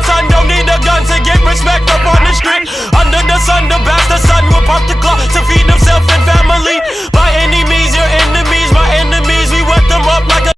a son, don't need a gun to get respect up on the street. Under the sun, the bastard son will pop the clock to feed himself and family. By any means, your enemies, my enemies, we wet them up like a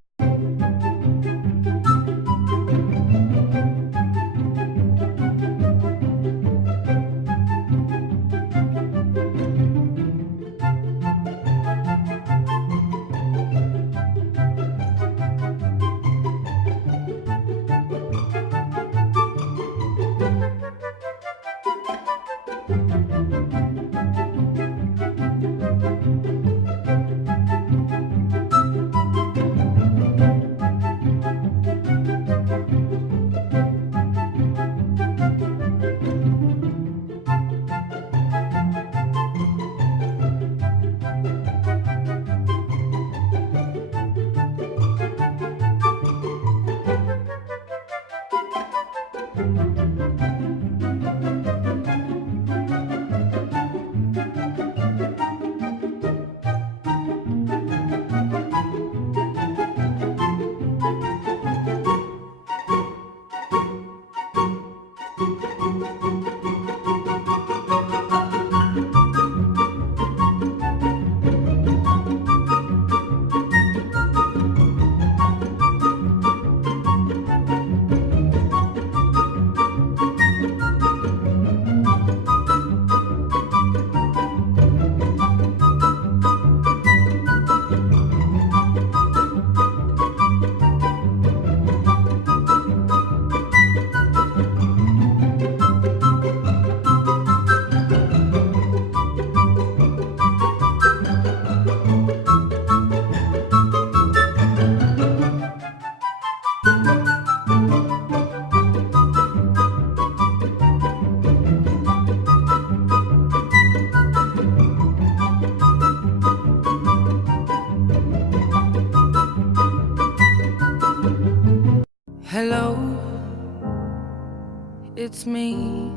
Hello, it's me.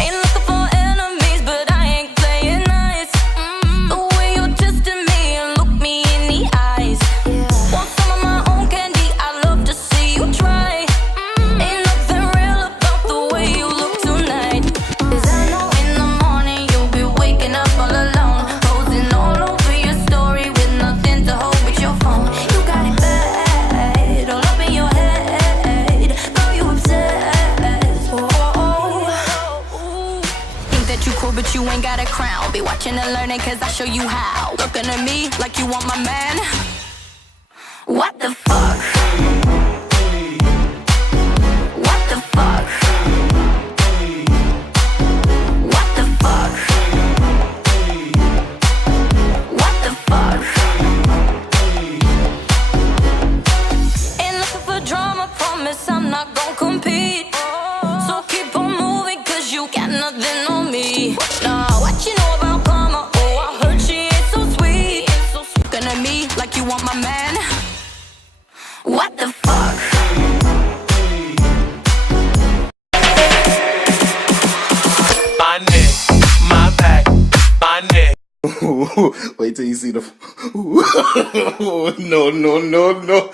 Ain't looking for enemies, but I ain't playing nice. The way you're testing me and look me in the eyes. Want some of my own candy, I'd love to see you try. Ain't nothing real about the way you look tonight. 'Cause I know in the morning you'll be waking up all alone, posing all over your story with nothing to hold with your phone. You got it bad, all up in your head, girl, you obsessed. That you cool, but you ain't got a crown. Be watching and learning, cause I show you how. Looking at me like you want my man. What the fuck? What the fuck? What the fuck? What the fuck? Ain't looking for drama, promise I'm not gon' compete. So keep on moving, cause you got nothing on me. Nah, what you know about karma? Oh, I heard she ain't so sweet. Looking at me like you want my man. What the fuck? my neck, my back, my neck. Wait till you see the. No, no, no, no.